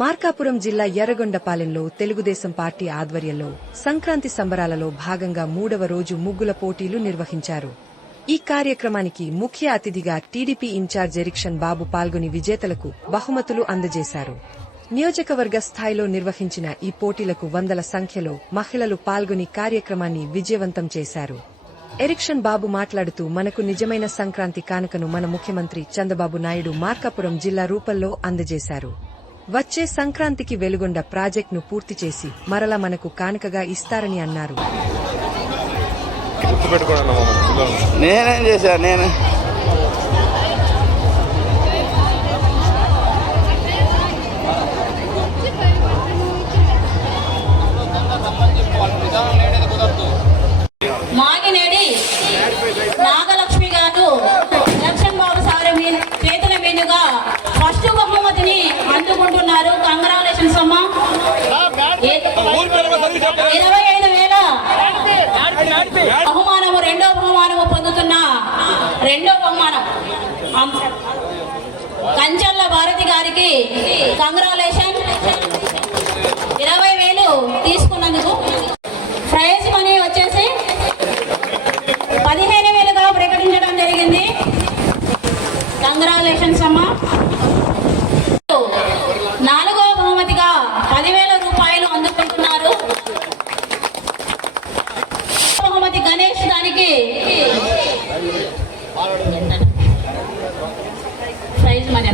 మార్కాపురం జిల్లా ఎర్రగొండపాలెంలో తెలుగుదేశం పార్టీ ఆధ్వర్యంలో సంక్రాంతి సంబరాలలో భాగంగా 3వ రోజు ముగ్గుల పోటీలు నిర్వహించారు. ఈ కార్యక్రమానికి ముఖ్య అతిథిగా టీడీపీ ఇన్ఛార్జ్ ఎరిక్షన్ బాబు పాల్గొని విజేతలకు బహుమతులు అందజేశారు. నియోజకవర్గ స్థాయిలో నిర్వహించిన ఈ పోటీలకు వందల సంఖ్యలో మహిళలు పాల్గొని కార్యక్రమాన్ని విజయవంతం చేశారు. ఎరిక్షన్ బాబు మాట్లాడుతూ, మనకు నిజమైన సంక్రాంతి కానుకను మన ముఖ్యమంత్రి చంద్రబాబు నాయుడు మార్కాపురం జిల్లా రూపంలో అందజేశారు. వచ్చే సంక్రాంతికి వెలుగొండ ప్రాజెక్టును పూర్తి చేసి మరలా మనకు కానుకగా ఇస్తారని అన్నారు. నేనేం చేశా మాగినేడి నాగలక్ష్మి గారు ఎరిక్షన్ బాబు సార్ చేతుల మీదుగా ఫస్ట్ బహుమతిని అందుకుంటున్నారు. కంగ్రాచులేషన్స్ అమ్మా. 25,000 బహుమానము, రెండో బహుమానము పొందుతున్న రెండో బహుమానం కంచర్ల భారతి గారికి కంగ్రాచులేషన్. 20,000 తీసుకున్నందుకు. ప్రైజ్ మనీ వచ్చేసి 15,000గా ప్రకటించడం జరిగింది. కంగ్రాచులేషన్స్ అమ్మా. 4వ బహుమతిగా 10,000 రూపాయలు అందుకుంటున్నారు. బహుమతి గణేష్ దానికి ప్రైజ్ మనీ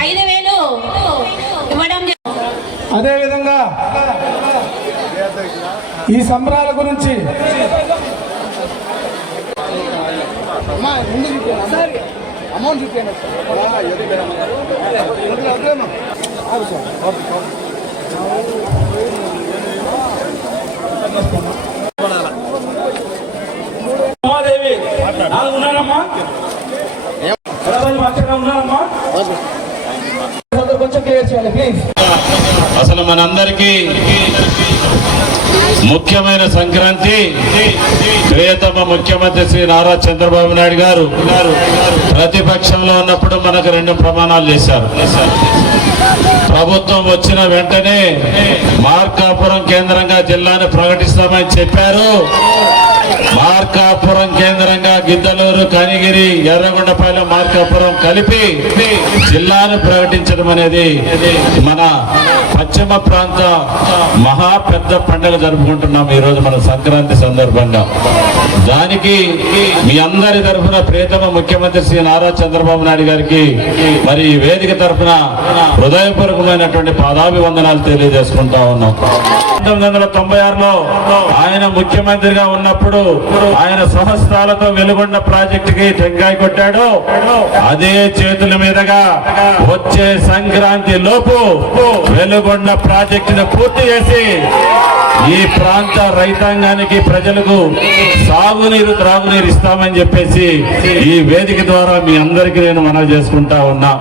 5,000 ఇవ్వడం. అదేవిధంగా ఈ సంబరాల గురించి అమౌంట్ ఉమాదేవి ఉన్నారమ్మా, ఉన్నారమ్మా, కొంచెం క్లియర్ చేయాలి ప్లీజ్. అసలు మనందరికీ ముఖ్యమైన సంక్రాంతి ప్రియతమ ముఖ్యమంత్రి శ్రీ నారా చంద్రబాబు నాయుడు గారు ప్రతిపక్షంలో ఉన్నప్పుడు మనకు 2 ప్రమాణాలు చేశారు. ప్రభుత్వం వచ్చిన వెంటనే మార్కాపురం కేంద్రంగా జిల్లాను ప్రకటిస్తామని చెప్పారు. మార్కాపురం కేంద్రంగా గిద్దలూరు, కనిగిరి, ఎర్రగొండపాలెం, మార్కాపురం కలిపి జిల్లాను ప్రకటించడం అనేది మన పశ్చిమ ప్రాంత మహా పెద్ద పండుగ జరుపుకుంటున్నాం ఈరోజు మన సంక్రాంతి సందర్భంగా. దానికి మీ అందరి తరఫున ప్రియతమ ముఖ్యమంత్రి శ్రీ నారా చంద్రబాబు నాయుడు గారికి మరి ఈ వేదిక తరఫున హృదయపూర్వకమైనటువంటి పాదాభివందనాలు తెలియజేసుకుంటా ఉన్నాం. 1996లో ఆయన ముఖ్యమంత్రిగా ఉన్నప్పుడు ఆయన స్వహస్తాలతో వెలుగొండ ప్రాజెక్టుకి టెంకాయ కొట్టాడు. అదే చేతుల మీదుగా వచ్చే సంక్రాంతి లోపు వెలుగొండ ప్రాజెక్టును పూర్తి చేసి ఈ ప్రాంత రైతాంగానికి, ప్రజలకు సాగునీరు, త్రాగునీరు ఇస్తామని చెప్పేసి ఈ వేదిక ద్వారా మీ అందరికీ నేను మనవి చేసుకుంటా ఉన్నా.